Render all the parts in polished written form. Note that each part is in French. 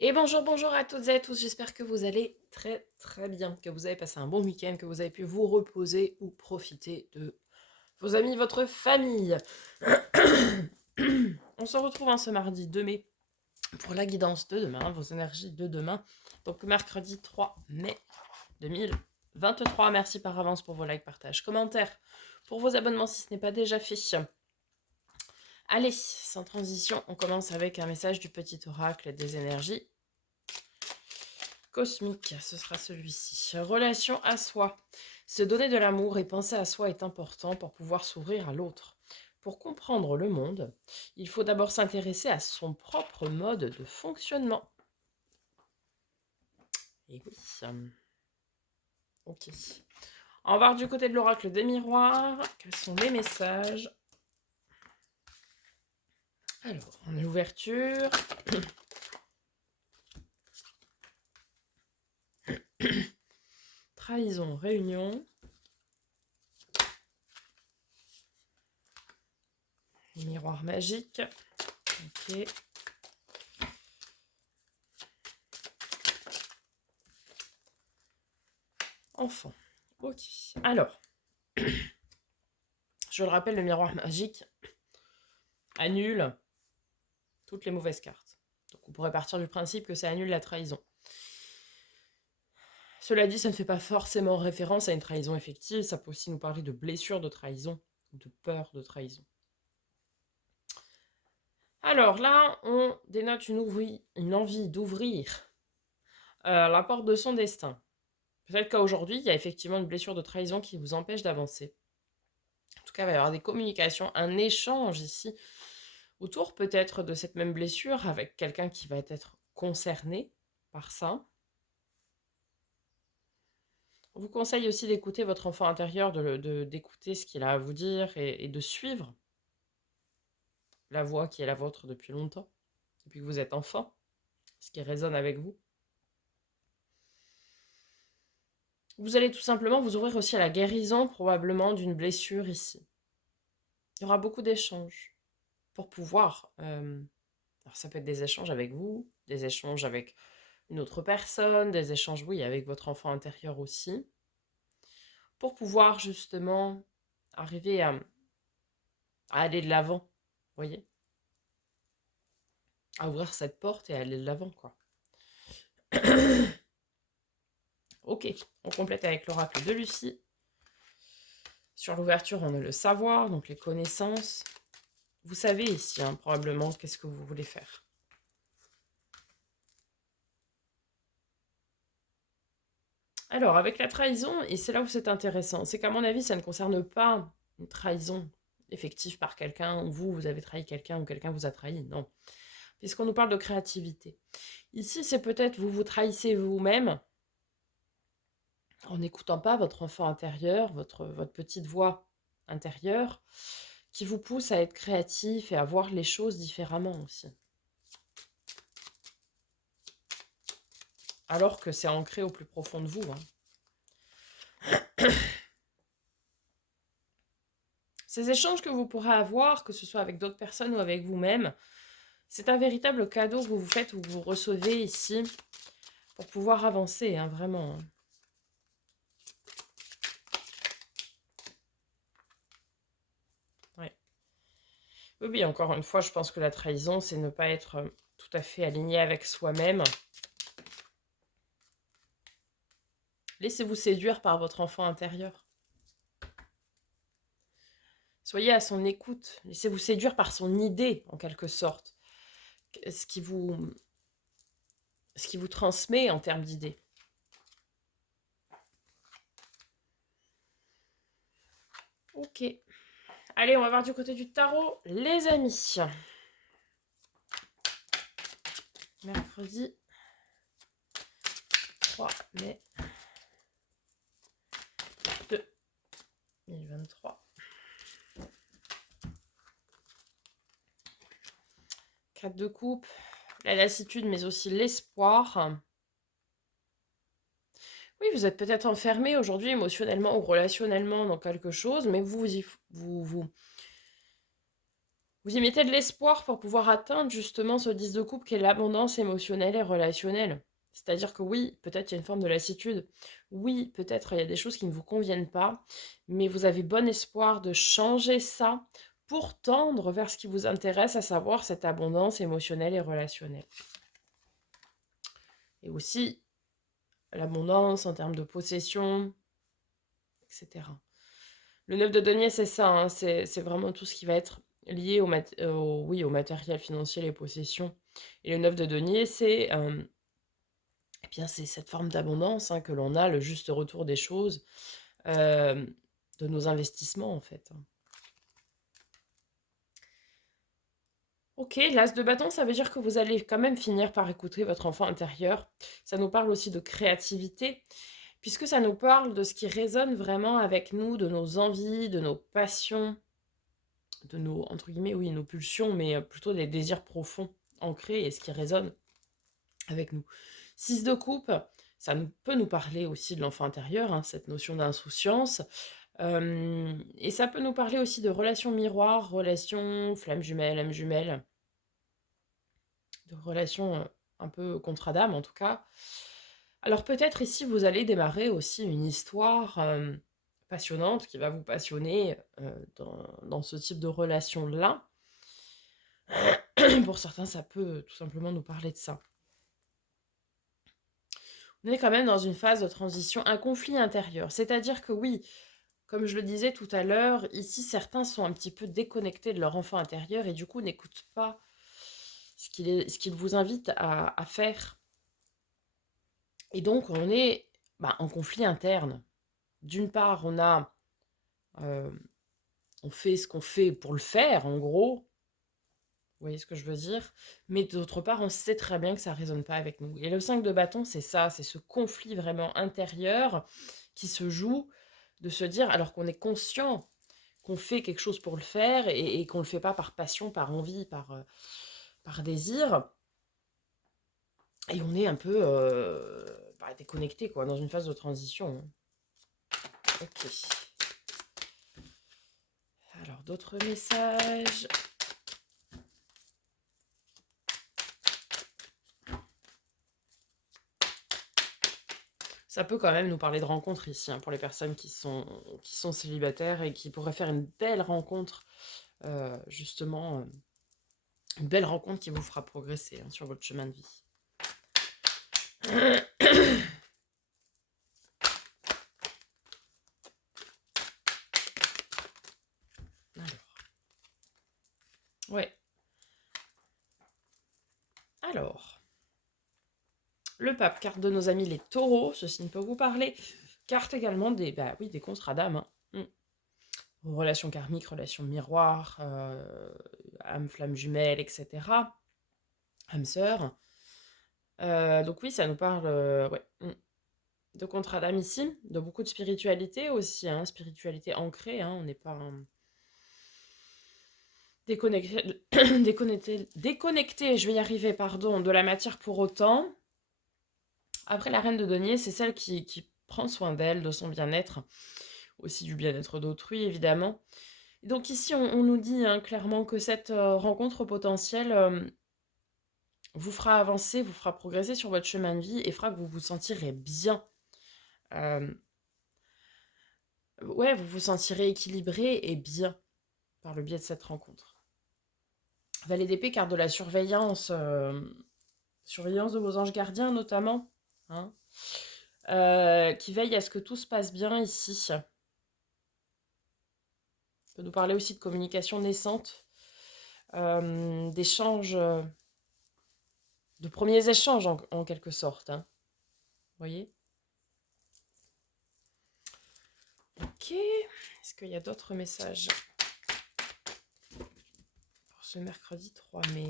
Et bonjour, bonjour à toutes et à tous, j'espère que vous allez très très bien, que vous avez passé un bon week-end, que vous avez pu vous reposer ou profiter de vos amis, votre famille. On se retrouve ce mardi 2 mai pour la guidance de demain, vos énergies de demain, donc mercredi 3 mai 2023. Merci par avance pour vos likes, partages, commentaires, pour vos abonnements si ce n'est pas déjà fait. Allez, sans transition, on commence avec un message du petit oracle des énergies cosmique, ce sera celui-ci. Relation à soi. Se donner de l'amour et penser à soi est important pour pouvoir s'ouvrir à l'autre. Pour comprendre le monde, il faut d'abord s'intéresser à son propre mode de fonctionnement. Et oui. Ok. On va voir du côté de l'oracle des miroirs. Quels sont les messages? Alors, on a l'ouverture. Trahison, réunion. Miroir magique. Ok. Enfant. Ok. Alors, je le rappelle, le miroir magique annule toutes les mauvaises cartes. Donc on pourrait partir du principe que ça annule la trahison. Cela dit, ça ne fait pas forcément référence à une trahison effective, ça peut aussi nous parler de blessure de trahison, ou de peur de trahison. Alors là, on dénote une envie d'ouvrir la porte de son destin. Peut-être qu'aujourd'hui, il y a effectivement une blessure de trahison qui vous empêche d'avancer. En tout cas, il va y avoir des communications, un échange ici, autour peut-être de cette même blessure avec quelqu'un qui va être concerné par ça. On vous conseille aussi d'écouter votre enfant intérieur, d'écouter ce qu'il a à vous dire et de suivre la voix qui est la vôtre depuis longtemps, depuis que vous êtes enfant, ce qui résonne avec vous. Vous allez tout simplement vous ouvrir aussi à la guérison probablement d'une blessure ici. Il y aura beaucoup d'échanges pour pouvoir... alors ça peut être des échanges avec vous, des échanges avec une autre personne, des échanges, oui, avec votre enfant intérieur aussi, pour pouvoir justement arriver à aller de l'avant, vous voyez, à ouvrir cette porte et à aller de l'avant, quoi. Ok, on complète avec l'oracle de Lucie. Sur l'ouverture, on a le savoir, donc les connaissances. Vous savez ici, probablement, qu'est-ce que vous voulez faire. Alors, avec la trahison, et c'est là où c'est intéressant, c'est qu'à mon avis, ça ne concerne pas une trahison effective par quelqu'un, ou vous avez trahi quelqu'un, ou quelqu'un vous a trahi, non. Puisqu'on nous parle de créativité. Ici, c'est peut-être vous trahissez vous-même en n'écoutant pas votre enfant intérieur, votre petite voix intérieure, qui vous pousse à être créatif et à voir les choses différemment aussi. Alors que c'est ancré au plus profond de vous. Ces échanges que vous pourrez avoir, que ce soit avec d'autres personnes ou avec vous-même, c'est un véritable cadeau que vous vous faites ou que vous recevez ici pour pouvoir avancer, vraiment. Ouais. Oui, encore une fois, je pense que la trahison, c'est ne pas être tout à fait aligné avec soi-même. Laissez-vous séduire par votre enfant intérieur. Soyez à son écoute. Laissez-vous séduire par son idée, en quelque sorte. Ce qui vous transmet en termes d'idées. Ok. Allez, on va voir du côté du tarot, les amis. Mercredi 3 mai 2023. 4 de coupe, la lassitude, mais aussi l'espoir. Oui, vous êtes peut-être enfermé aujourd'hui émotionnellement ou relationnellement dans quelque chose, mais vous Vous y mettez de l'espoir pour pouvoir atteindre justement ce 10 de coupe qui est l'abondance émotionnelle et relationnelle. C'est-à-dire que oui, peut-être il y a une forme de lassitude. Oui, peut-être il y a des choses qui ne vous conviennent pas, mais vous avez bon espoir de changer ça pour tendre vers ce qui vous intéresse, à savoir cette abondance émotionnelle et relationnelle. Et aussi l'abondance en termes de possession, etc. Le 9 de denier, c'est ça, hein, c'est vraiment tout ce qui va être lié oui, au matériel financier, les possessions. Et le 9 de denier, eh bien, c'est cette forme d'abondance, hein, que l'on a, le juste retour des choses, euh, de nos investissements en fait. Ok, l'as de bâton, ça veut dire que vous allez quand même finir par écouter votre enfant intérieur. Ça nous parle aussi de créativité, puisque ça nous parle de ce qui résonne vraiment avec nous, de nos envies, de nos passions, de nos, entre guillemets, oui, nos pulsions, mais plutôt des désirs profonds, ancrés, et ce qui résonne avec nous. 6 de coupe, peut nous parler aussi de l'enfant intérieur, hein, cette notion d'insouciance. Et ça peut nous parler aussi de relations miroirs, relations flammes jumelles, âmes jumelles, de relations un peu contre Adam en tout cas. Alors peut-être ici vous allez démarrer aussi une histoire passionnante qui va vous passionner dans ce type de relation-là. Pour certains, ça peut tout simplement nous parler de ça. On est quand même dans une phase de transition, un conflit intérieur. C'est-à-dire que oui, comme je le disais tout à l'heure, ici certains sont un petit peu déconnectés de leur enfant intérieur et du coup n'écoutent pas ce qu'il vous invite à faire. Et donc on est en conflit interne. D'une part, euh, on fait ce qu'on fait pour le faire, en gros. Vous voyez ce que je veux dire? Mais d'autre part, on sait très bien que ça ne résonne pas avec nous. Et le 5 de bâton, c'est ça, c'est ce conflit vraiment intérieur qui se joue, de se dire, alors qu'on est conscient qu'on fait quelque chose pour le faire et qu'on ne le fait pas par passion, par envie, par désir, et on est un peu déconnecté, quoi, dans une phase de transition. Ok. Alors, d'autres messages. Ça peut quand même nous parler de rencontres ici, hein, pour les personnes qui sont célibataires et qui pourraient faire une belle rencontre, justement, une belle rencontre qui vous fera progresser, hein, sur votre chemin de vie. Alors, ouais. Alors, le pape, carte de nos amis les taureaux, ceci ne peut vous parler. Carte également des contrats d'âme, hein. Relations karmiques, relations miroirs, âme, flamme jumelle, etc. Âme sœur. Donc oui, ça nous parle ouais, de contrat d'âme ici, de beaucoup de spiritualité aussi, hein, spiritualité ancrée, hein, on n'est pas déconnecté, déconnecté, je vais y arriver, pardon, de la matière pour autant. Après, la reine de denier, c'est celle qui prend soin d'elle, de son bien-être, aussi du bien-être d'autrui, évidemment. Et donc ici, on nous dit, hein, clairement que cette rencontre potentielle vous fera avancer, vous fera progresser sur votre chemin de vie et fera que vous vous sentirez bien. Euh, ouais, vous vous sentirez équilibré et bien par le biais de cette rencontre. Valet d'épée, carte de la surveillance, surveillance de vos anges gardiens notamment, hein, qui veille à ce que tout se passe bien ici. Ça peut nous parler aussi de communication naissante, d'échanges, de premiers échanges en quelque sorte, hein. Vous voyez? Ok, est-ce qu'il y a d'autres messages pour ce mercredi 3 mai?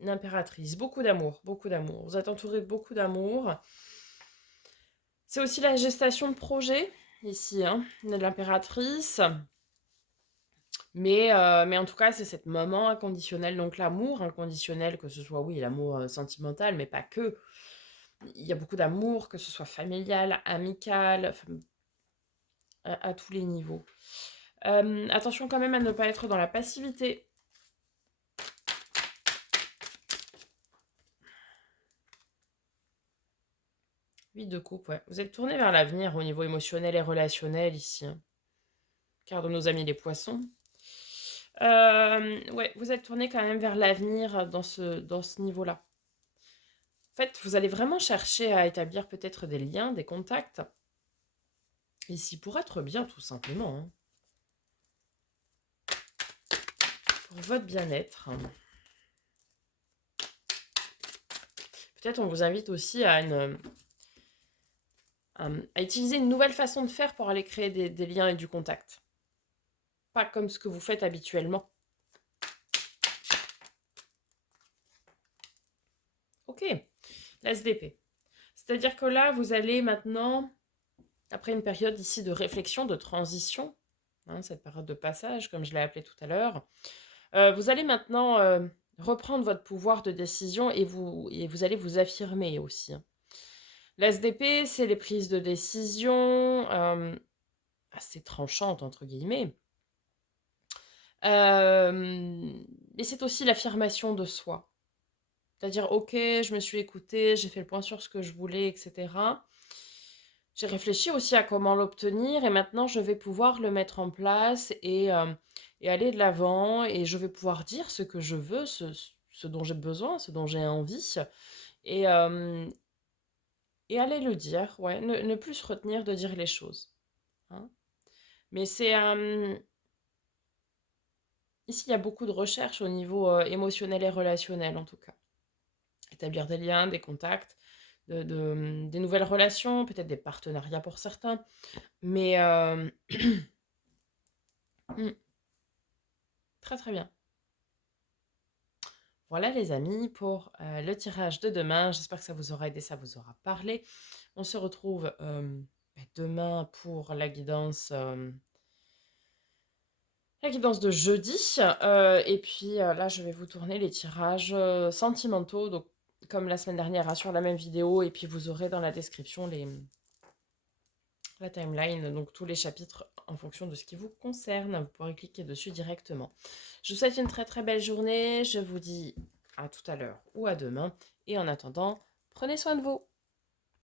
L'impératrice, beaucoup d'amour, beaucoup d'amour. Vous êtes entouré de beaucoup d'amour. C'est aussi la gestation de projet, ici, hein, de l'impératrice. Mais en tout cas, c'est cette maman inconditionnelle. Donc l'amour inconditionnel, que ce soit, oui, l'amour sentimental, mais pas que. Il y a beaucoup d'amour, que ce soit familial, amical, à tous les niveaux. Attention quand même à ne pas être dans la passivité. Huit de coupe, ouais. Vous êtes tourné vers l'avenir au niveau émotionnel et relationnel ici, hein. Car de nos amis les poissons. Ouais, vous êtes tourné quand même vers l'avenir dans ce niveau-là. En fait, vous allez vraiment chercher à établir peut-être des liens, des contacts. Ici, pour être bien, tout simplement, hein. Pour votre bien-être. Peut-être on vous invite aussi à utiliser une nouvelle façon de faire pour aller créer des liens et du contact. Pas comme ce que vous faites habituellement. Ok, l'SDP. C'est-à-dire que là, vous allez maintenant, après une période ici de réflexion, de transition, hein, cette période de passage, comme je l'ai appelé tout à l'heure, vous allez maintenant reprendre votre pouvoir de décision et vous allez vous affirmer aussi, hein. L'SDP, c'est les prises de décision assez tranchantes, entre guillemets. Mais c'est aussi l'affirmation de soi. C'est-à-dire, ok, je me suis écoutée, j'ai fait le point sur ce que je voulais, etc. J'ai réfléchi aussi à comment l'obtenir et maintenant je vais pouvoir le mettre en place et aller de l'avant et je vais pouvoir dire ce que je veux, ce dont j'ai besoin, ce dont j'ai envie et, euh, et aller le dire, ouais, ne plus se retenir de dire les choses, hein. Mais c'est... ici, il y a beaucoup de recherches au niveau émotionnel et relationnel en tout cas. Établir des liens, des contacts, des nouvelles relations, peut-être des partenariats pour certains. Mais hmm, très très bien. Voilà les amis pour le tirage de demain. J'espère que ça vous aura aidé, ça vous aura parlé. On se retrouve demain pour la guidance de jeudi. Et puis là, je vais vous tourner les tirages sentimentaux. Donc, comme la semaine dernière, hein, sur la même vidéo. Et puis, vous aurez dans la description la timeline, donc tous les chapitres en fonction de ce qui vous concerne. Vous pourrez cliquer dessus directement. Je vous souhaite une très très belle journée. Je vous dis à tout à l'heure ou à demain. Et en attendant, prenez soin de vous.